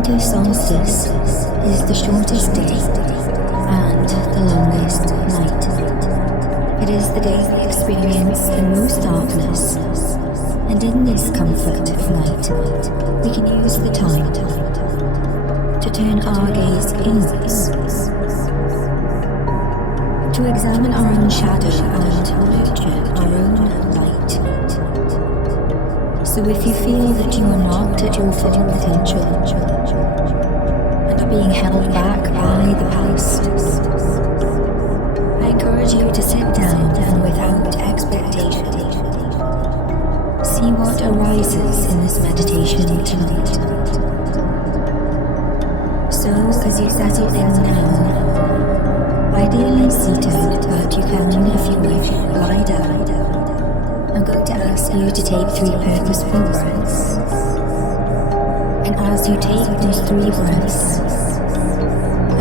winter solstice is the shortest day and the longest night. It is the day we experience the most darkness, and in this comfort of night, we can use the time to turn our gaze inwards, to examine our own shadow and nurture our own light. So if you feel that you are not at your full potential and are being held back by the past, I encourage you to sit down and without expectation, see what arises in this meditation tonight. So as you settle in now, ideally seated, but you can, if you wish, lie down. I'm going to ask you to take 3 purposeful breaths. And as you take those 3 breaths,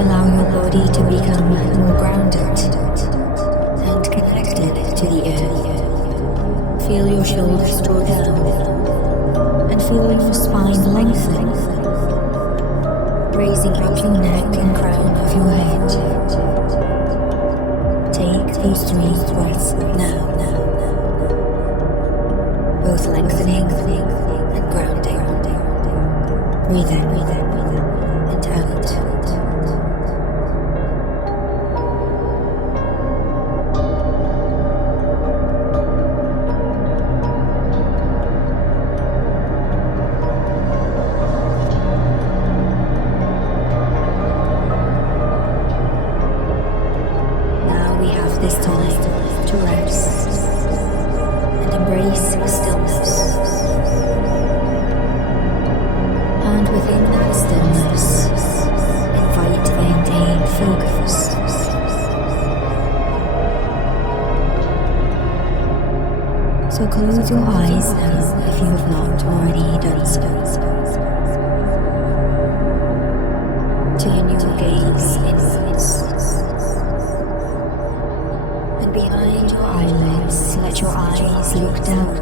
allow your body to become more grounded and connected to the earth. Feel your shoulders draw down and feel your spine lengthen, raising up your neck and crown of your head. Take those 3 breaths now. Both lengthening and grounding. Breathe in and out. Now we have this time to rest and embrace stillness. And within that stillness, invite and maintain focus. So close your eyes now if you have not already done so. Turn your gaze inwards. And behind your eyelids, let your eyes look down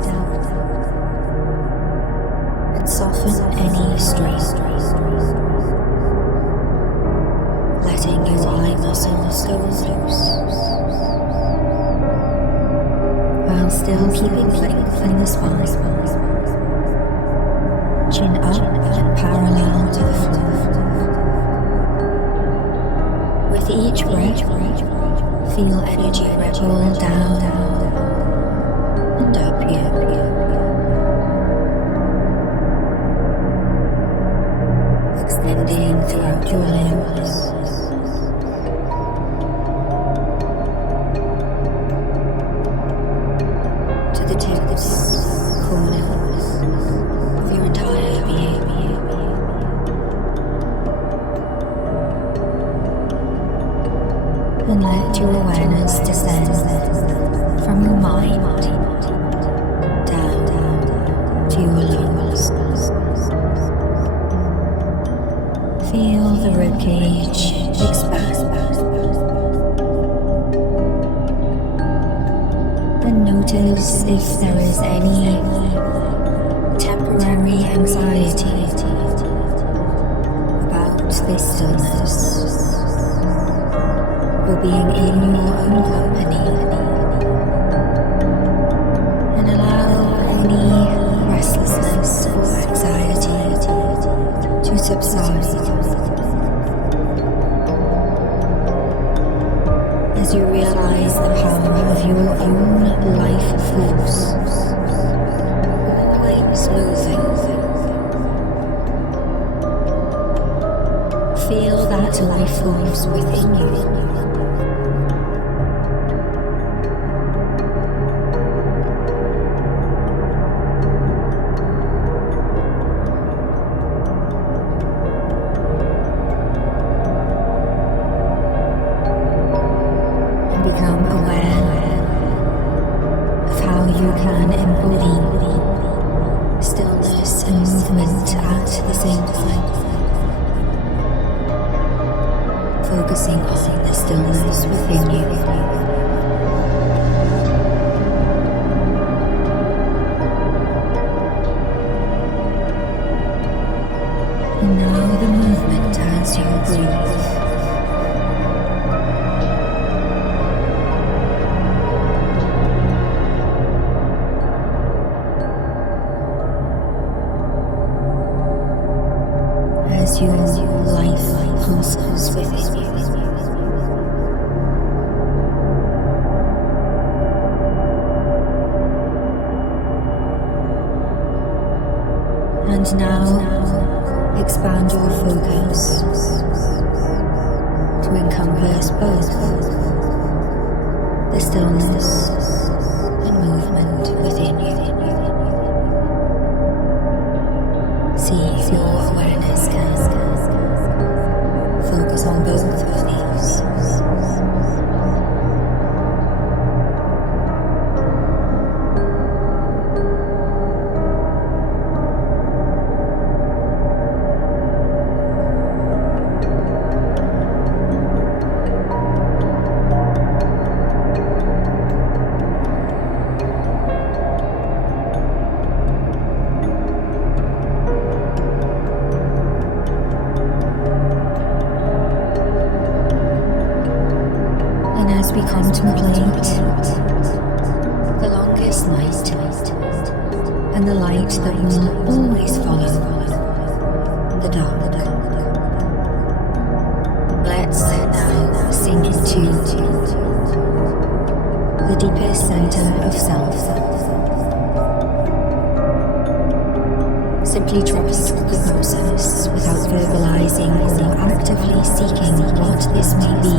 and soften any strain, letting your eye muscles go loose, while still keeping length in the spine, chin up and parallel to the floor. With each breath, feel energy ripple down and up here. Extending throughout your limbs. To the tips, corners of your entire being. And let your awareness descend from your mind down to your lungs. Feel the ribcage expand. And notice if there is any temporary anxiety about this stillness, or being in your own company, and allow any restlessness or anxiety to subside as you realize the power of your own life force, always moving. Feel that life force within you. Become aware of how you can embody stillness and movement at the same time, focusing on this as you breathe. As your life pulses within you. And now, expand your focus to encompass both the stillness and movement within you. See if your awareness can focus on both of these. As we contemplate the longest night and the light that will always follow the dark, let's now sink into the deepest center of self. Simply trust the process without verbalizing or actively seeking what this may be,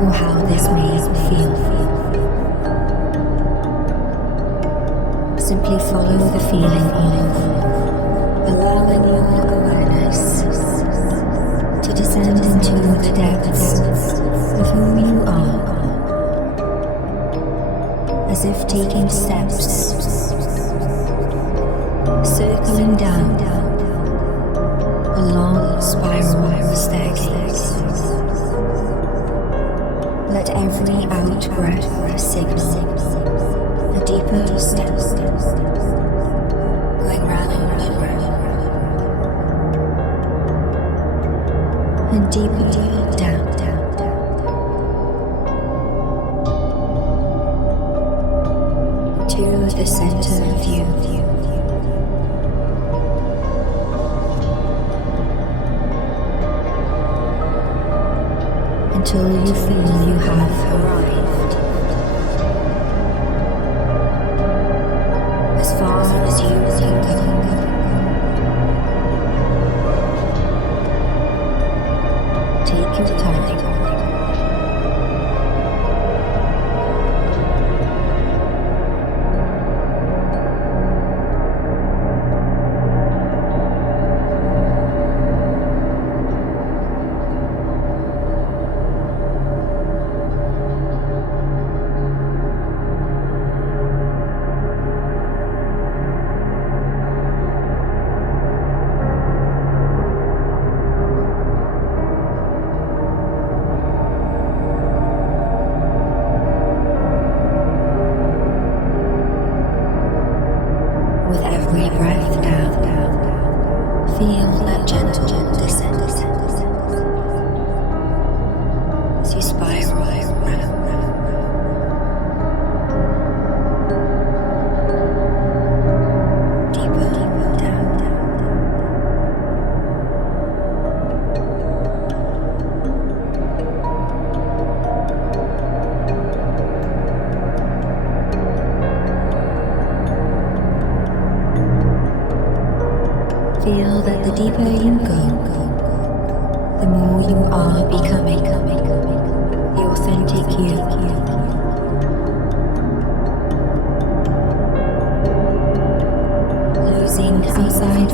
or how this may feel. Simply follow the feeling of allowing your awareness to descend into the depths of who you are, as if taking steps, circling down a long spiral staircase. Let every out breath signal a deeper step, going round and deeper down, to the center of you. Until you feel you have arrived. As far as you can go. Take your time. With every breath down, feel that gentle descent as you spiral round. Deeper down. Feel that the deeper you go, the more you are becoming the authentic you. Losing outside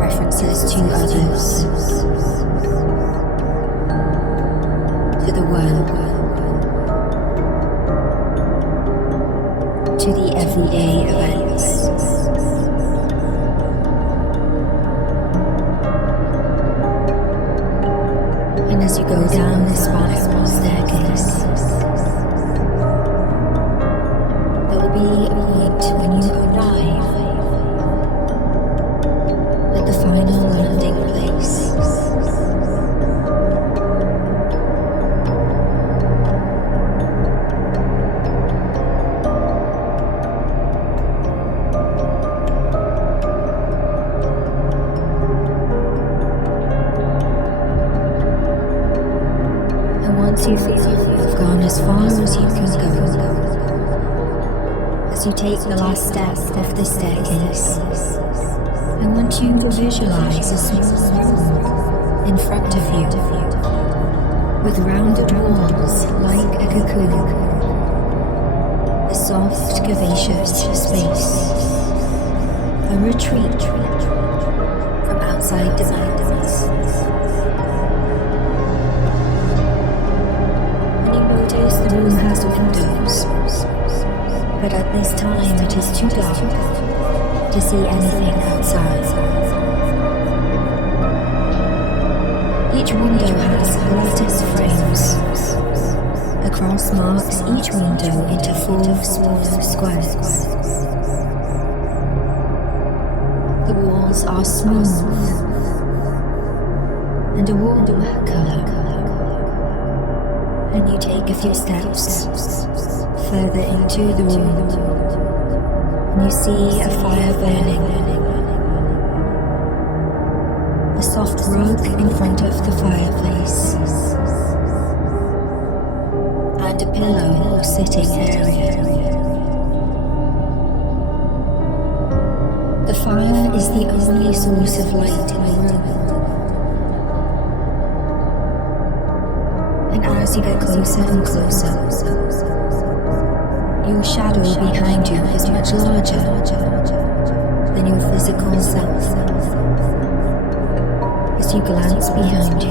references to others, to the world, to the everyday events. And as you go down the spiral staircase, there will be a point when you arrive you feel you've gone as far as you can go. As you take the last step of the staircase, I want you to visualize a small room in front of you, with rounded walls like a cocoon, a soft, curvaceous space, a retreat from outside demands. And you notice the room has windows, but at this time it is too dark to see anything outside. Each window has lattice frames. A cross marks each window into 4 small squares. The walls are smooth and a warm color. And you take a few steps further into the room, and you see a fire burning. A soft rug in front of the fireplace, and a pillow sitting area. The fire is the only source of light in the room. And as you get closer and closer, your shadow behind you is much larger than your physical self. As you glance behind you,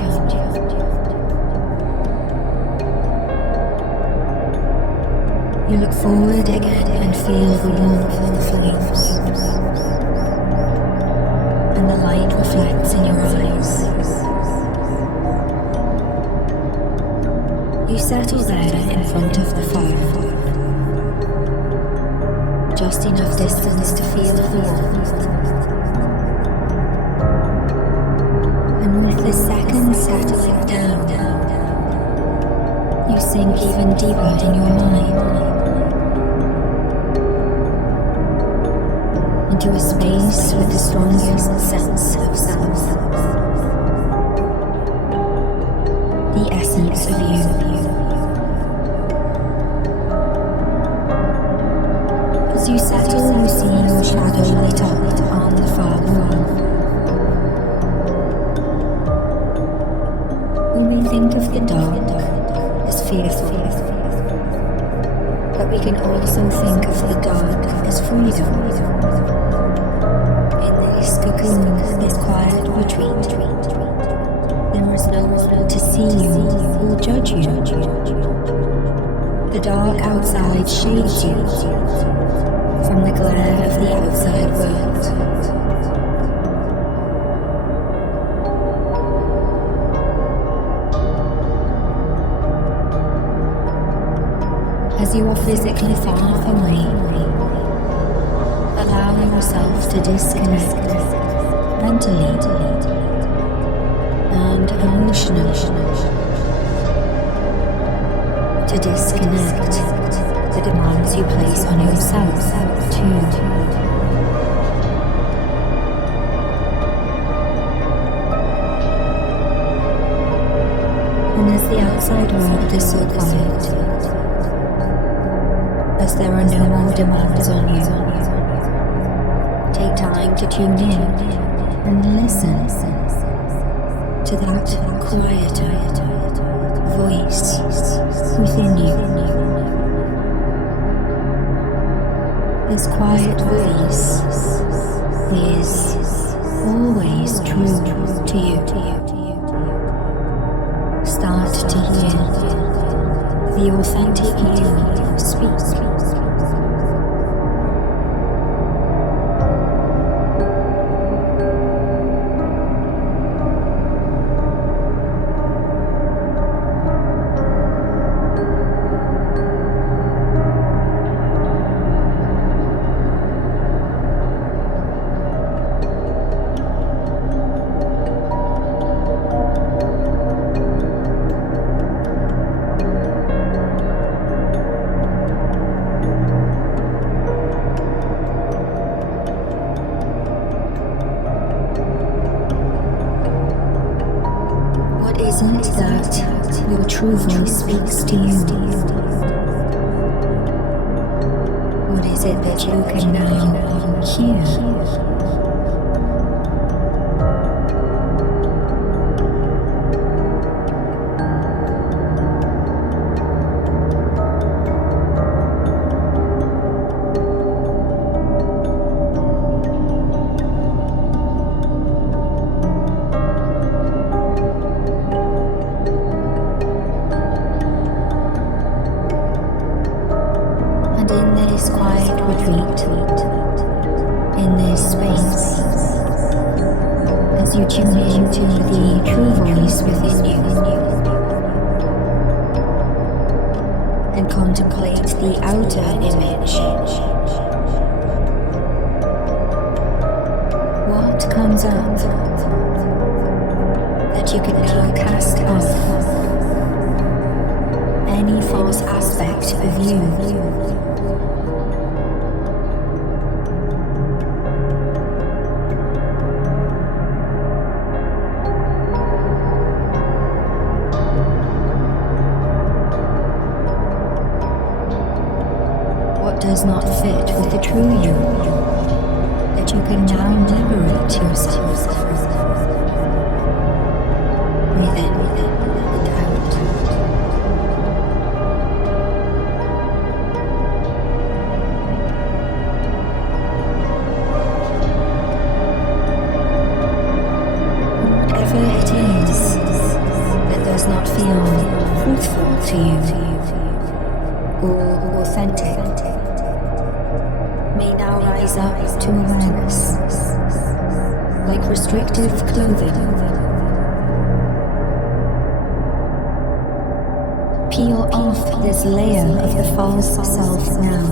you look forward again and feel the warmth of the flames, and the light reflects in your eyes. You settle there in front of the fire, just enough distance to feel the warmth. And with the seconds settling down, you sink even deeper in your mind, into a space with the strongest sense of self, the essence of you. As you settle, you see your shadow lit up on the far wall. When we think of the dark as fearful, but we can also think of the dark as freedom. In this cocoon, this quiet retreat, there is no one to see you or judge you. The dark outside shades you from the glare of the outside world. As you are physically far away, allow yourself to disconnect mentally and emotionally, to disconnect the demands you place on yourself too. And as the outside world is so quiet, as there are no more demands on you, take time to tune in and listen to that quieter voice within you. This quiet voice is always true to you. Start to hear the authentic you speak. true voice speaks to you? What is it that you can now hear? Does not fit with the true you, that you can now liberate yourself. Breathe in and out. Whatever it is that does not feel truthful to you or authentic may now rise up to awareness, like restrictive clothing. Peel off this layer of the false self now,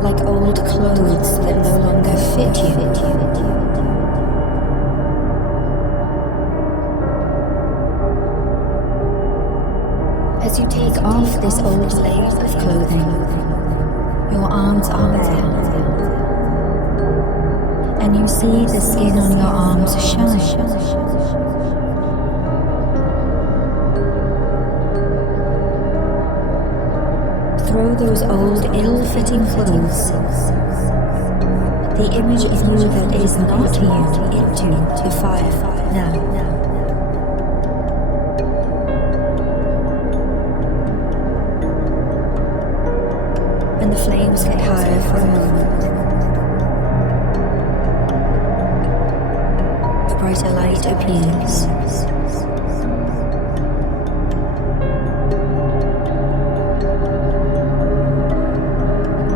like old clothes that no longer fit you. As you take off this old layer of clothing, your arms are bare, and you see the skin on your arms shine. Throw those old, ill-fitting clothes, the image of you that is not you, into the fire now. And the flames get higher for a moment. A brighter light appears.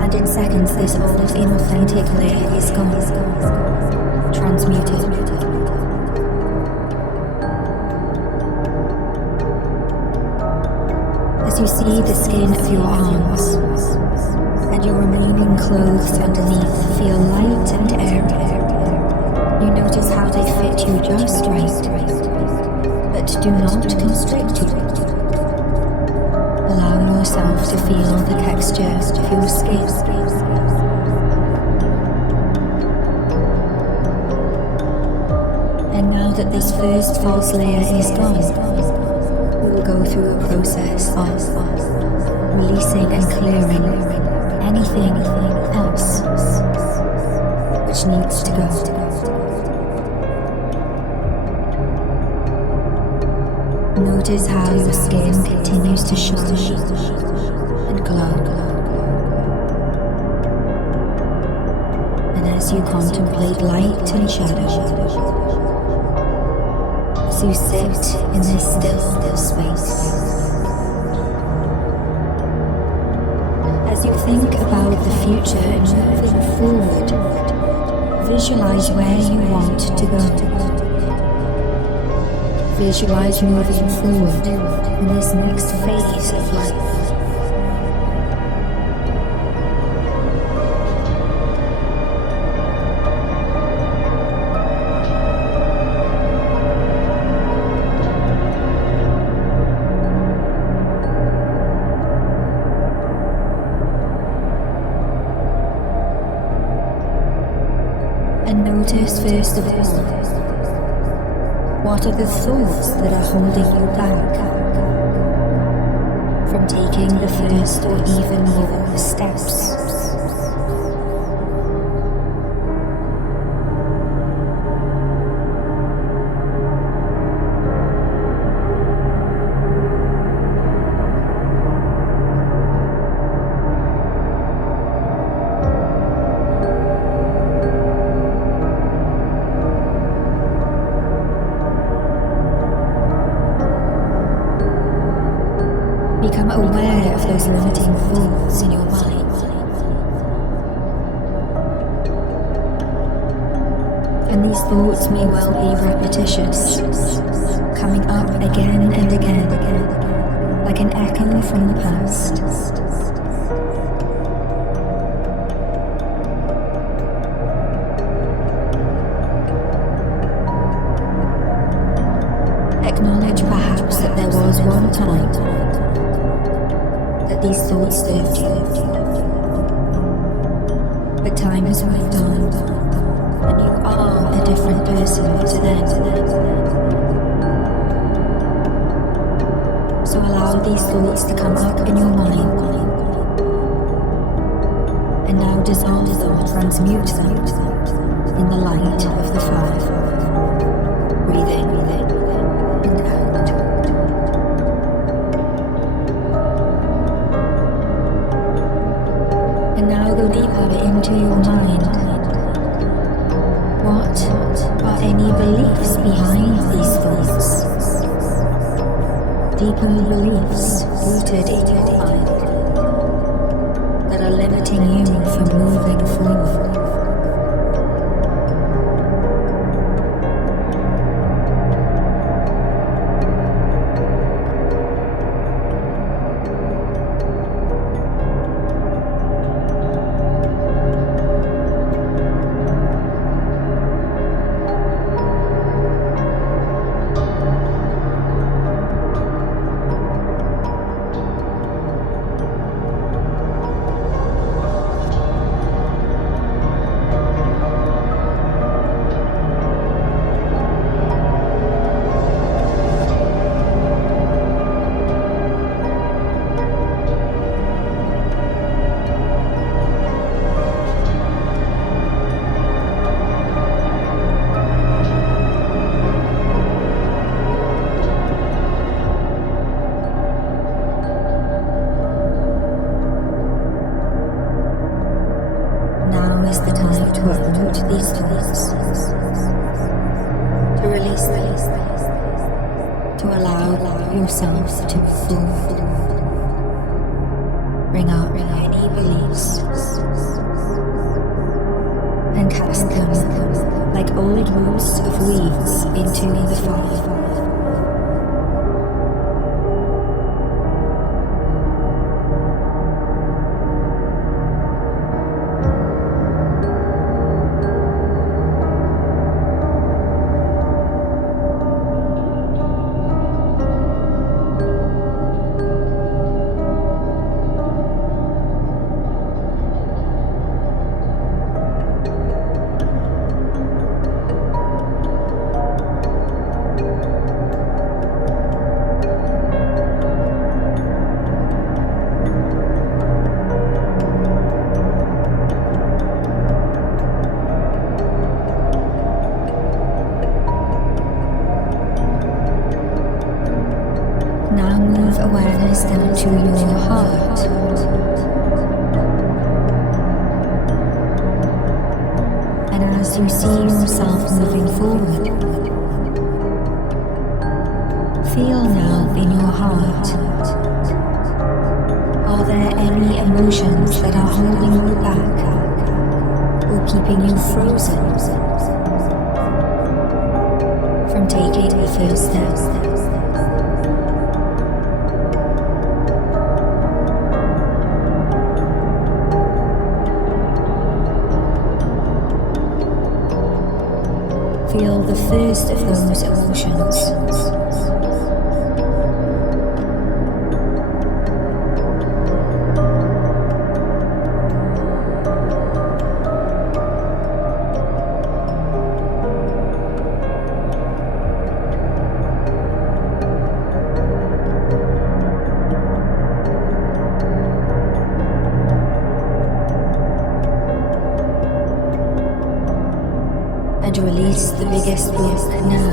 And in seconds this old inauthentic layer is gone, transmuted. As you see the skin of your arms and your remaining clothes underneath feel light and airy, you notice how they fit you just right, but do not constrict you. Allow yourself to feel the texture of your skin. And now that this first false layer is gone, we will go through a process of releasing and clearing anything else which needs to go. Notice how your skin continues to shine and glow. And as you contemplate light and shadow, as you sit in this still space, as you think about the future and moving forward, visualize where you want to go. Visualize moving forward in this next phase of life. And notice first of all What are the thoughts that are holding you back from taking the first or even more steps? Become aware of those limiting thoughts in your mind. And these thoughts may well be repetitious, coming up again and again, like an echo from the past. Acknowledge perhaps that there was one time these thoughts served you. But time has moved on, and you are a different person to then. So allow these thoughts to come up in your mind, and now dissolve them, transmute them in the light of the fire. Breathe in and out. And now go deeper into your mind. What are any beliefs behind these thoughts? Deeper beliefs rooted in your mind that are limiting you from moving forward. To uproot these thoughts, to release them, to allow yourself to move forward. Bring out any beliefs and cast them like old roots of weeds into the fire. Now move awareness down to your heart. And as you see yourself moving forward, feel now in your heart. Are there any emotions that are holding you back or keeping you frozen from taking the first step? Feel the first of those emotions. to release the biggest block now.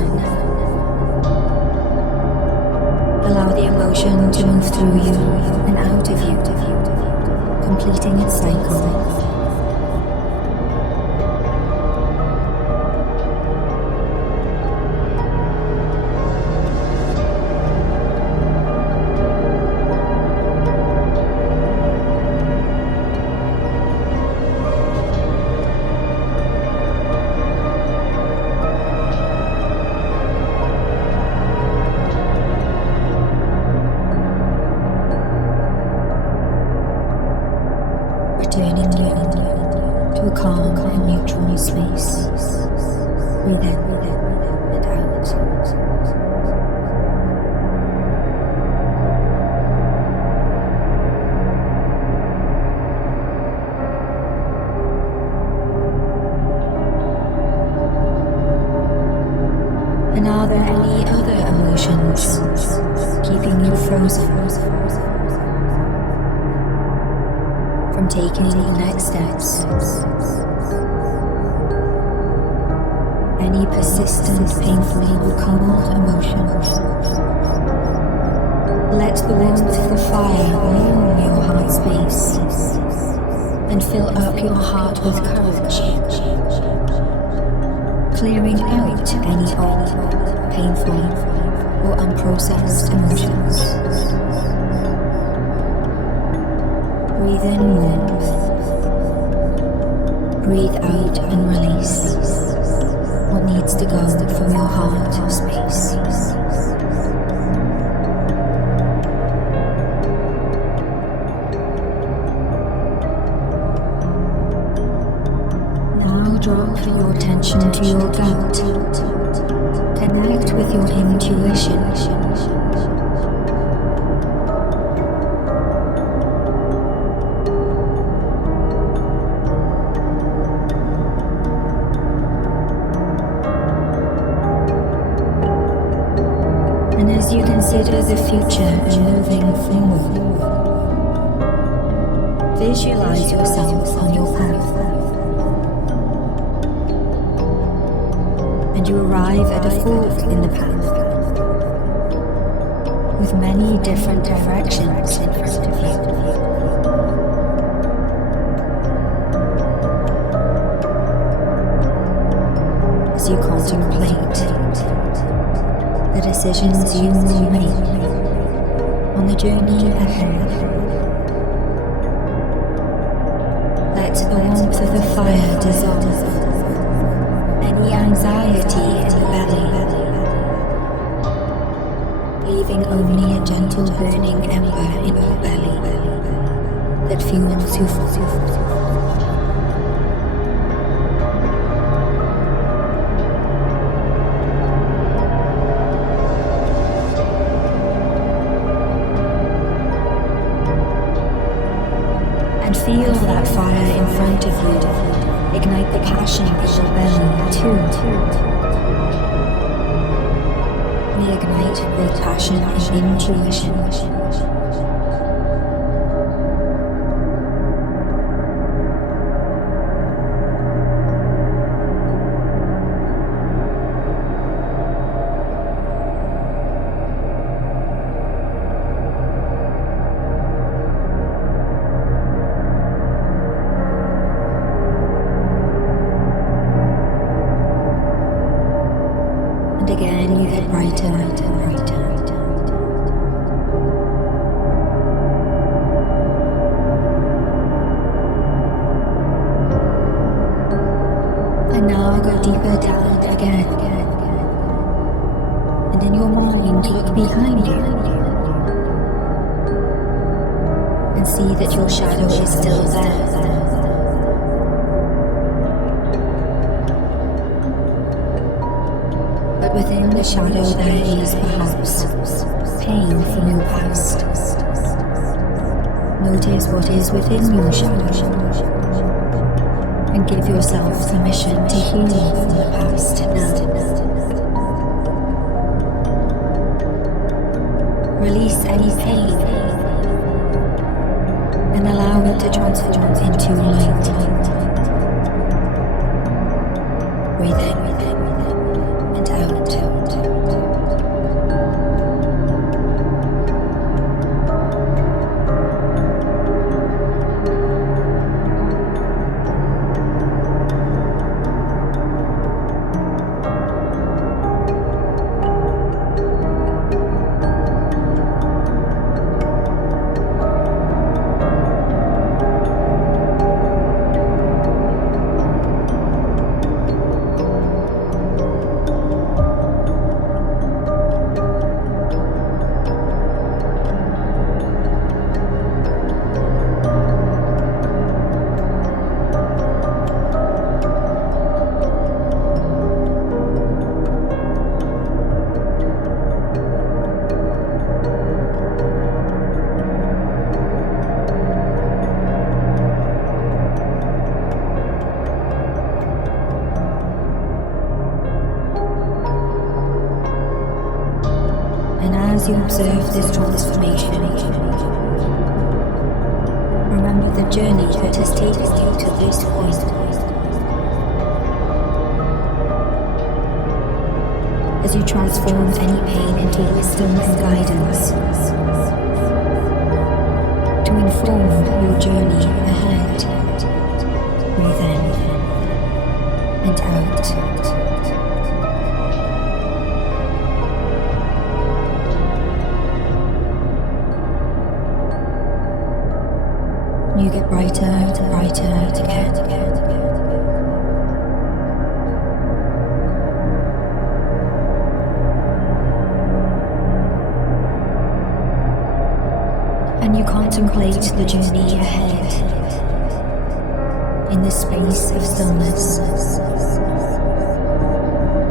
Allow the emotion to move through you and out of you, completing its cycle. Returning to a calm and neutral space. Breathe in and out. And are there any other emotions keeping you frozen from taking the next steps? Any persistent, painful, or cold emotions? Let the warmth of the fire warm your heart space and fill up your heart with courage, clearing out any old, painful, or unprocessed emotions. Breathe in warmth. Breathe out and release what needs to go from your heart space. Now drop your attention to your gut. Connect with your intuition. And as you consider the future and moving forward, visualize yourself on your path. And you arrive at a fork in the path with many different directions in front of you. As you contemplate the decisions you will make on the journey ahead, let the warmth of the fire dissolve any anxiety in the belly, leaving only a gentle burning ember in your belly that fuels you forward. And feel that fire in front of you ignite the passion in your belly too. Reignite both passion and intuition. And again you get brighter and brighter. And now go deeper down again. And in your mind look behind you and see that your shadow is still there. But within the shadow there is perhaps pain from your past. Notice what is within your shadow and give yourself permission to heal from the past now. Release any pain and allow it to transform into light. Breathe in. as you observe this transformation, remember the journey that has taken you to this point. As you transform any pain into wisdom and guidance to inform your journey ahead. Breathe in and out. You get brighter and brighter again. And you contemplate the journey ahead in this space of stillness.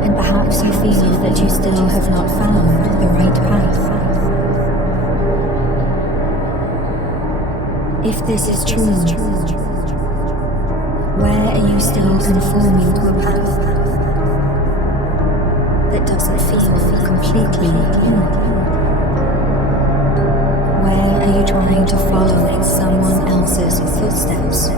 And perhaps you feel that you still have not found the right path. If this is true, where are you still conforming to a path that doesn't feel completely you? Where are you trying to follow in someone else's footsteps?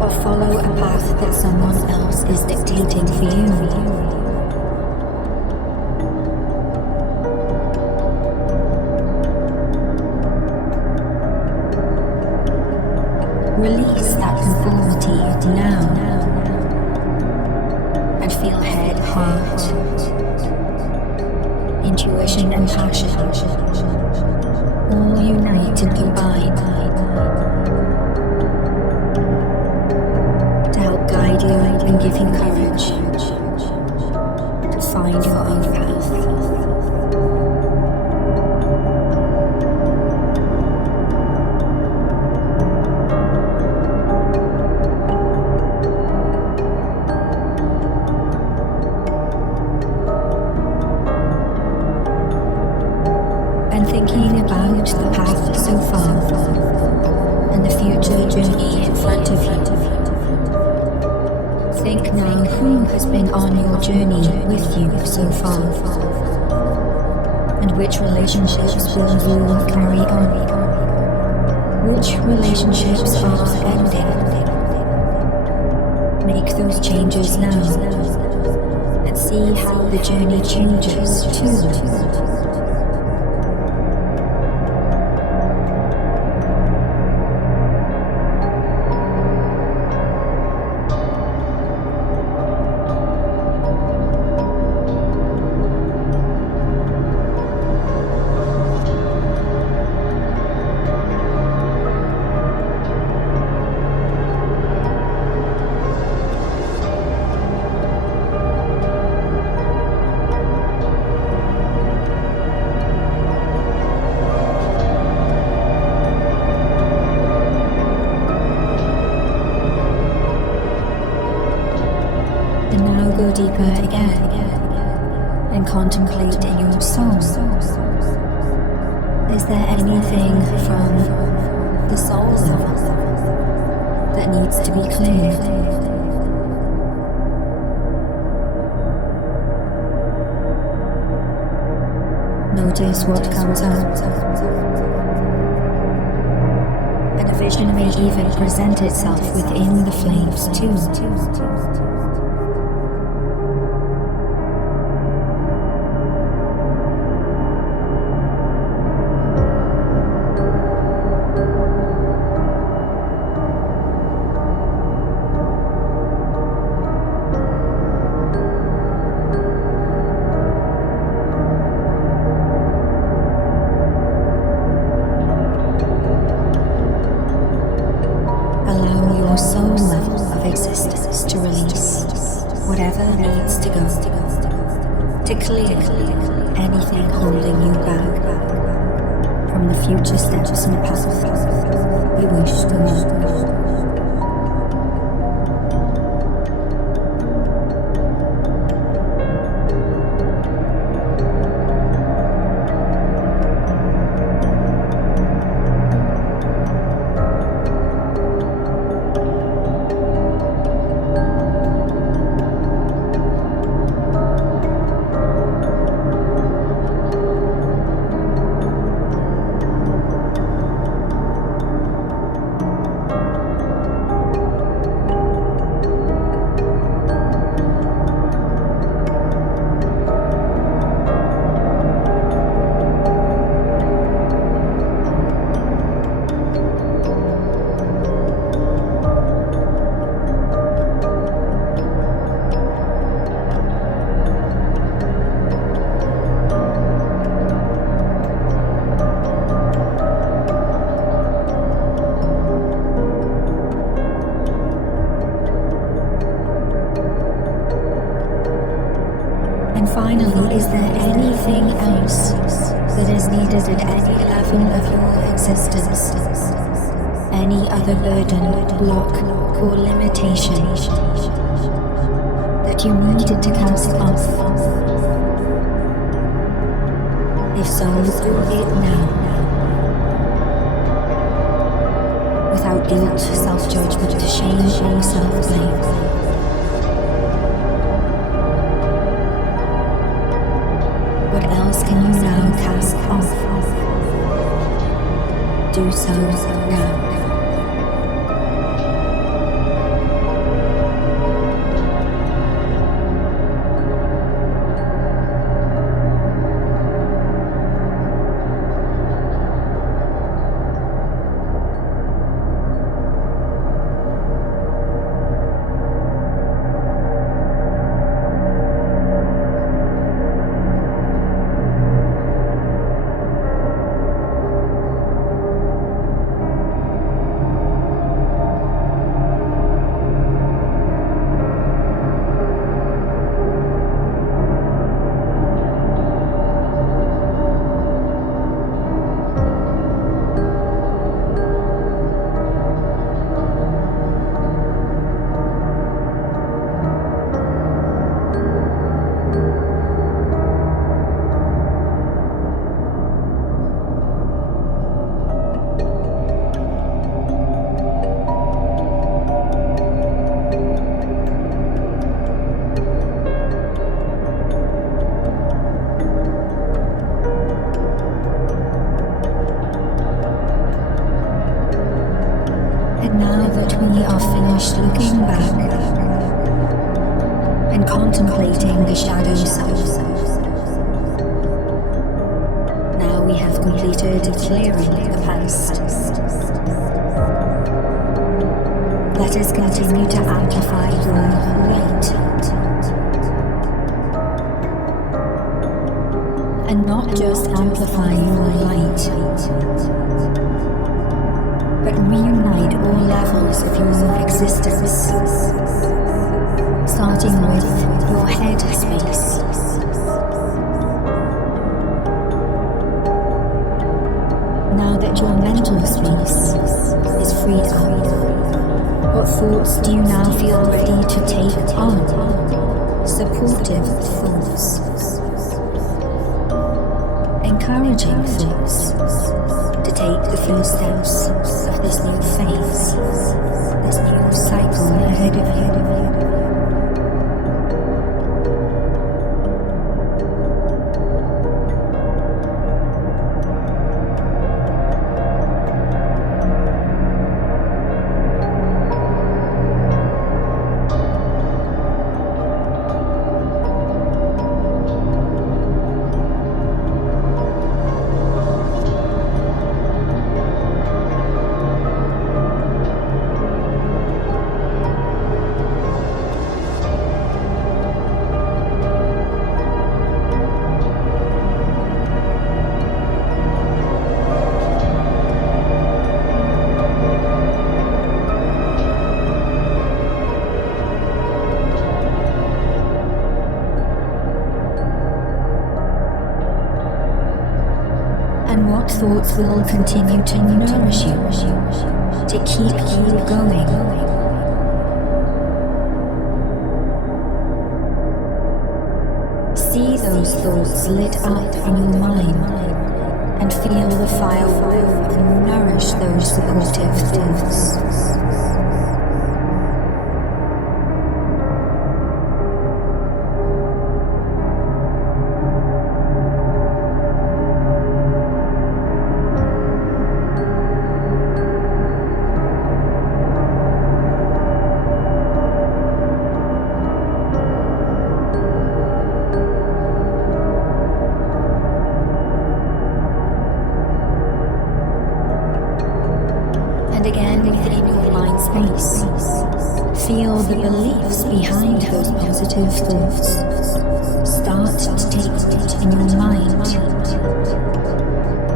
Or follow a path that someone else is dictating for you? Release that conformity now and feel head, heart, intuition and passion all unite and combine to help guide you and give you courage to find your own path. Thinking about the path so far and the future journey in front of you. Think now who has been on your journey with you so far, and which relationships will you carry on? Which relationships are ending? Make those changes now and see how the journey changes too. Go deeper again and contemplate in your soul. Is there anything from the soul level that needs to be cleared? Notice what comes out. And a vision may even present itself within the flames too. Soul level of existence to release whatever needs to go, to clear anything holding you back from the future steps and path you wish to walk. finally, is there anything else that is needed at any level of your existence? Any other burden, block, or limitation that you needed to cast off? If so, do it now. Without guilt, self-judgment, shame, or self-blame. What else can you now cast off? Do so now. Looking back and contemplating the shadows. Now we have completed clearing the past. Let us continue to amplify your light. And not just amplify your light, but reunite all levels of your existence, starting with your head space. Now that your mental space is freed up, what thoughts do you now feel ready to take on? Supportive thoughts, encouraging thoughts, to take the first steps of this new phase, this new cycle ahead of you. And what thoughts will continue to nourish you, to keep you going? See those thoughts lit up in your mind and feel the fire and nourish those supportive thoughts. Feel the beliefs behind those positive thoughts. Start to take root in your mind.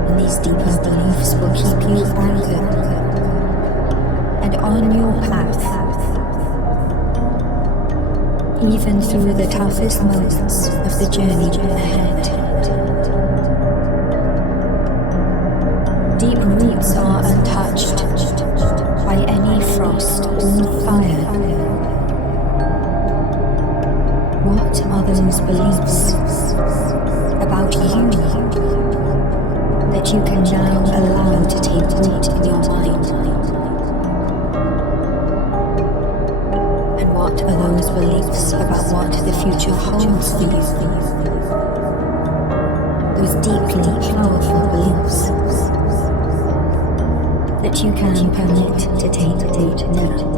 And these deeper beliefs will keep you anchored and on your path, even even through the toughest moments of the journey ahead. Deep roots are untouched by any frost or fire. What are those beliefs about you that you can now allow to take root in your mind? And what are those beliefs about what the future holds for you? Those deeply powerful beliefs that you can permit to take root now.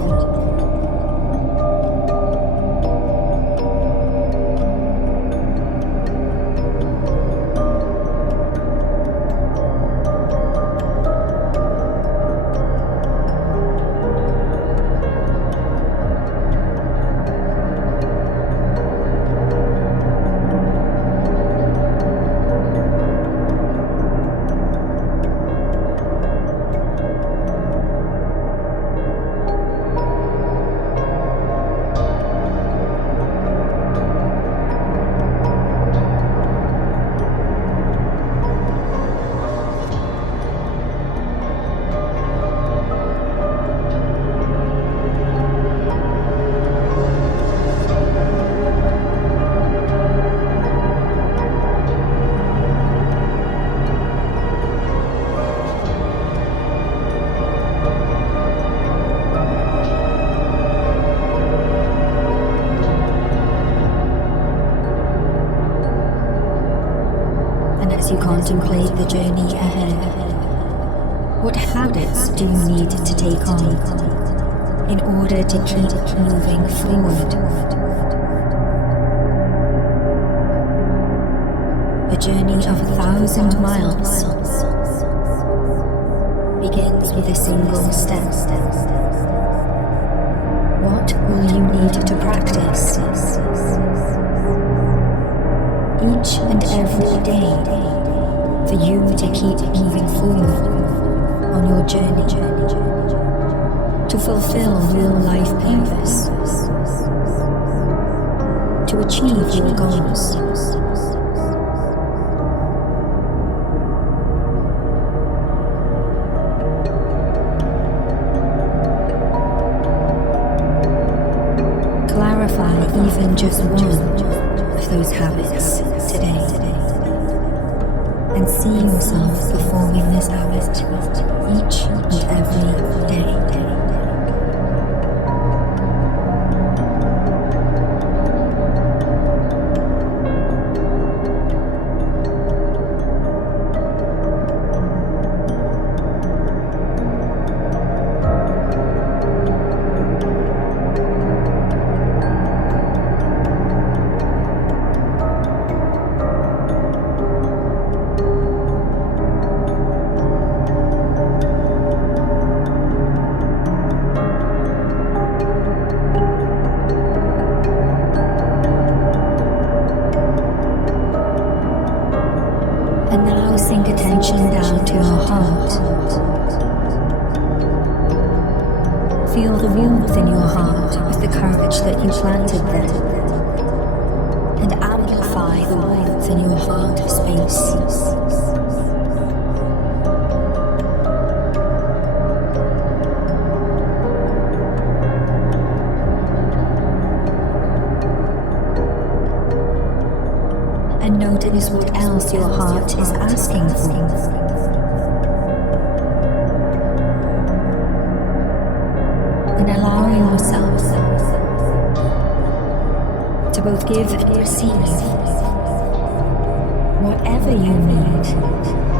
You contemplate the journey ahead. What habits do you need to take on in order to keep moving forward? A journey of 1,000 miles begins with a single step. What will you need to practice each and every day for you to keep moving forward on your journey to fulfill real life purpose, to achieve your goals? Clarify even just one of those habits today. And see yourself performing this habit each and every day. Sink attention down to your heart. Feel the warmth in your heart with the courage that you planted there, and amplify the warmth in your heart space. And notice what else your heart is asking for. And allow yourself to both give and receive whatever you need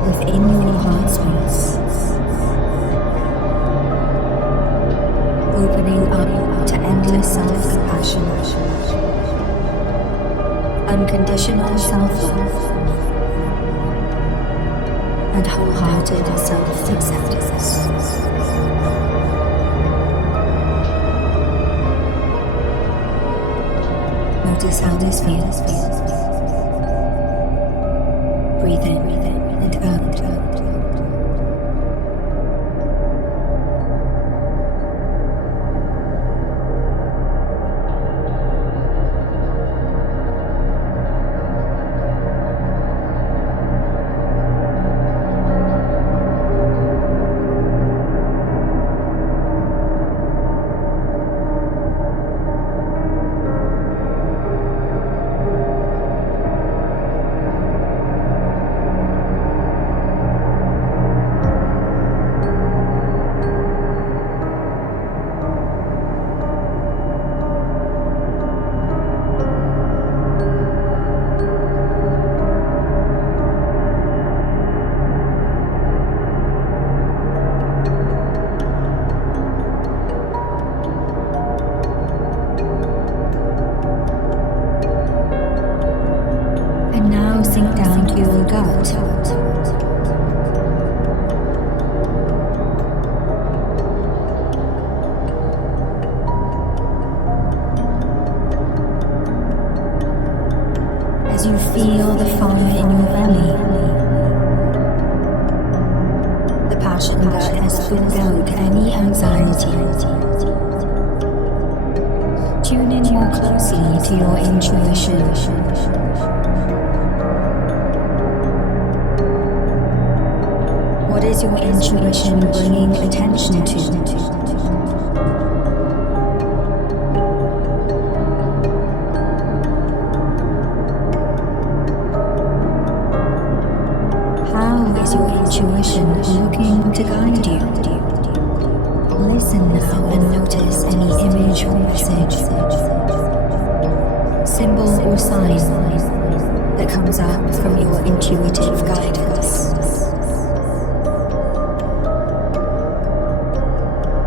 within your heart space. Opening up to endless self-compassion, unconditional self-love, and wholehearted self-acceptance. Notice how this feels. Breathe in and out. And now sink down to your gut. As you feel the fire in your belly, the passion that has pulled out any anxiety. Tune in more closely to your intuition. What is your intuition bringing attention to? How is your intuition looking to guide you? Listen now and notice any image or message, symbol or sign that comes up from your intuitive guidance.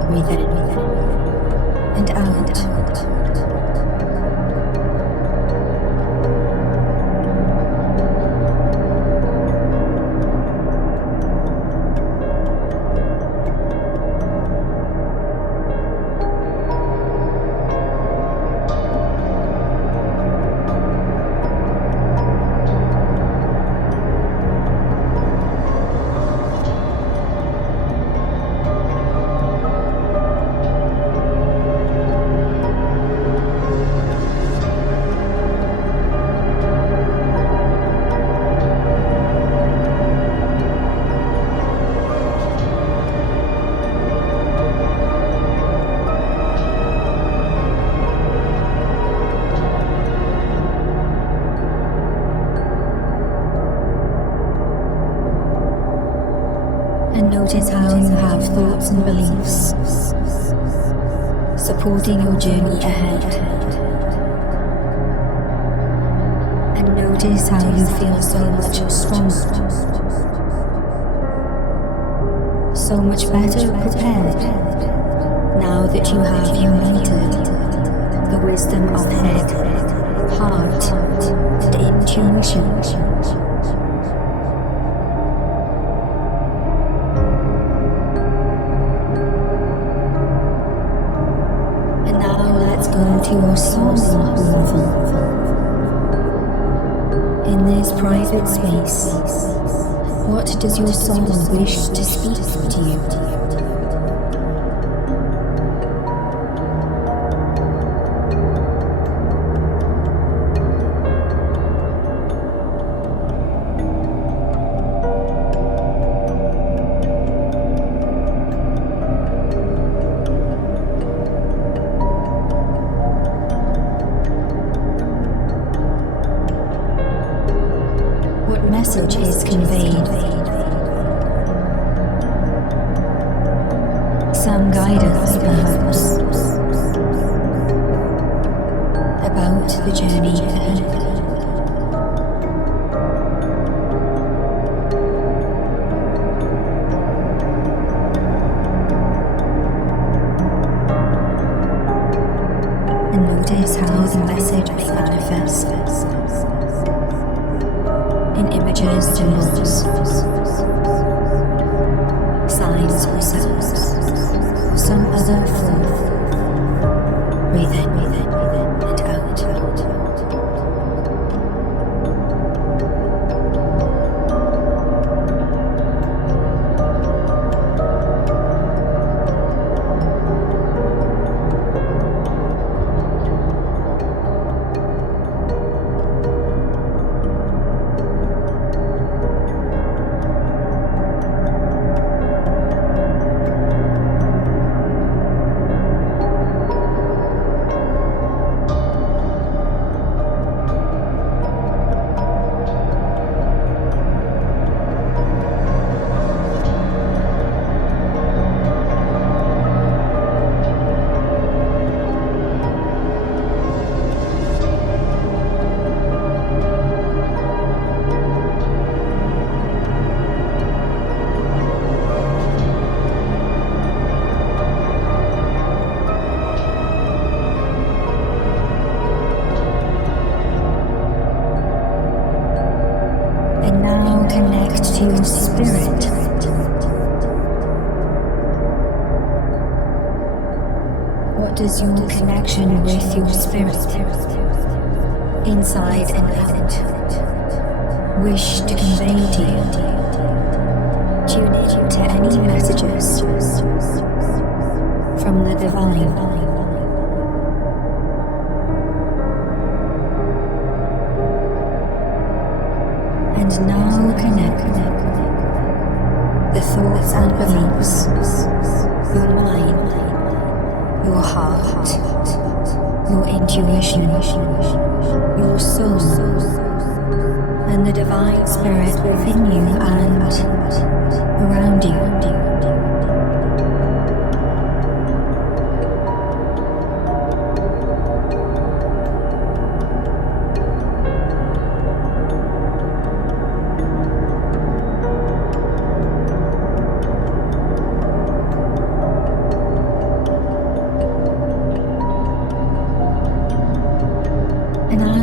Breathe in and out. And notice how you have thoughts and beliefs supporting your journey ahead. And notice how you feel so much stronger, so much better prepared now that you have united the wisdom of head, heart, and intuition. Go to your soul level. In this private space, what does your soul wish to speak to you? What message is conveyed? Some guidance, perhaps, about the journey ahead. And notice how the message may manifest in images, symbols, signs or sounds, some other form. Breathe in and out. And now connect to your spirit. What does your connection with your spirit, inside and out, wish to convey to you? Tune in to any messages from the divine. And now connect the thoughts and beliefs, your mind, your heart, your intuition, your soul, and the divine spirit within you and around you.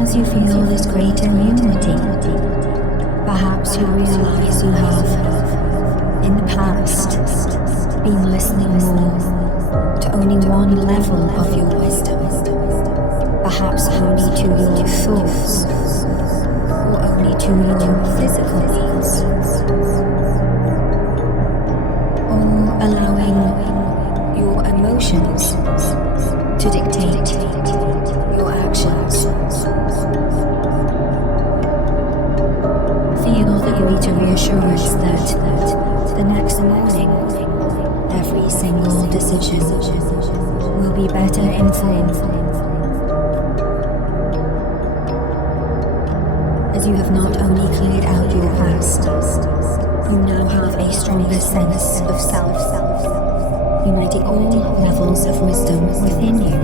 As you feel this greater unity, perhaps you realize you have, in the past, been listening more to only one level of your wisdom, perhaps only to your thoughts, or only to your physical needs, or allowing your emotions to dictate your actions. Feel the greater reassurance that the next morning, every single decision will be better informed, as you have not only cleared out your past, you now have a stronger sense of self, uniting all levels of wisdom within you.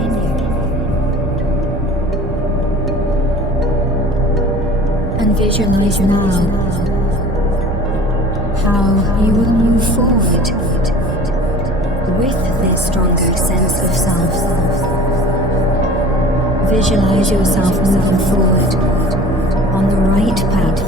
And visualize now how you will move forward with this stronger sense of self. Visualize yourself moving forward on the right path.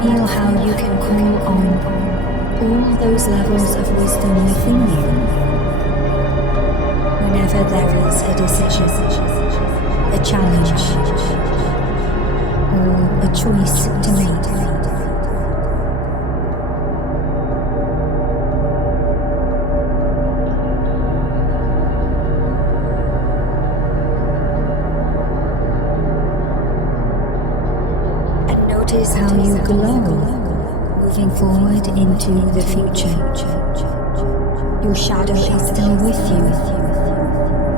Feel how you can call on all those levels of wisdom within you whenever there is a decision, a challenge, or a choice to make. Notice how you glow moving forward into the future. Your shadow is still with you,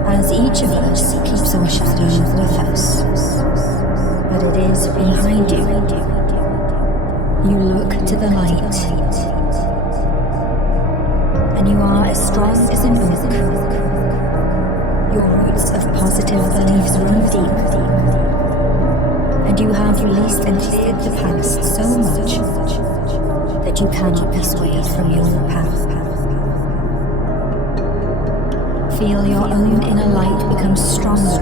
as each of us keeps our shadow with us, but it is behind you. You look to the light, and you are as strong as an oak. Your roots of positive beliefs run deep, and you have released and cleared the past so much that you cannot be swayed from your path. Feel your own inner light become stronger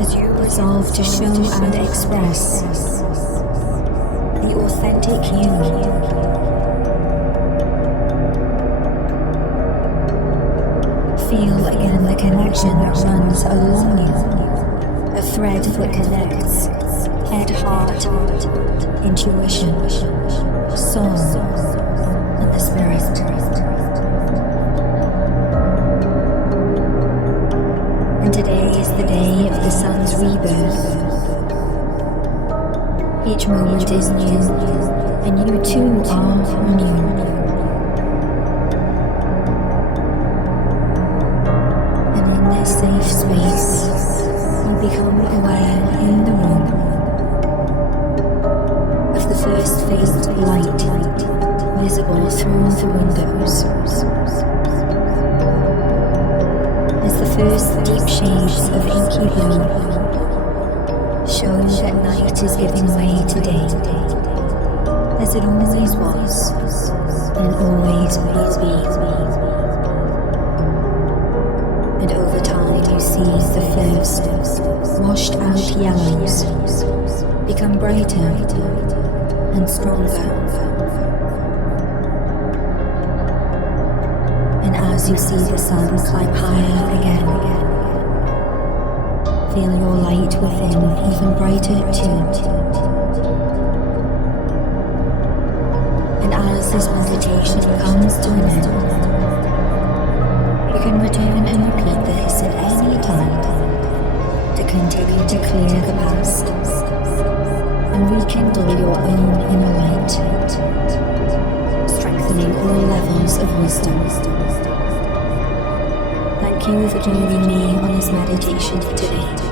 as you resolve to show and express the authentic you. Feel again the connection that runs along you. A thread that connects head, heart, intuition, soul, and the spirit. And today is the day of the sun's rebirth. Each moment is new, and you too are new. And in this safe space, become aware in the room of the first faint light visible through the windows, as the first deep shades of inky blue show that night light is giving way today, as it always was, and always will be. And over time you see the first washed out yellows become brighter and stronger. And as you see the sun climb higher again, feel your light within even brighter too. And as this meditation comes to an end, you can return and repeat this at any time to continue to clear the past and rekindle your own inner light, strengthening all levels of wisdom. Thank you for joining me on this meditation today.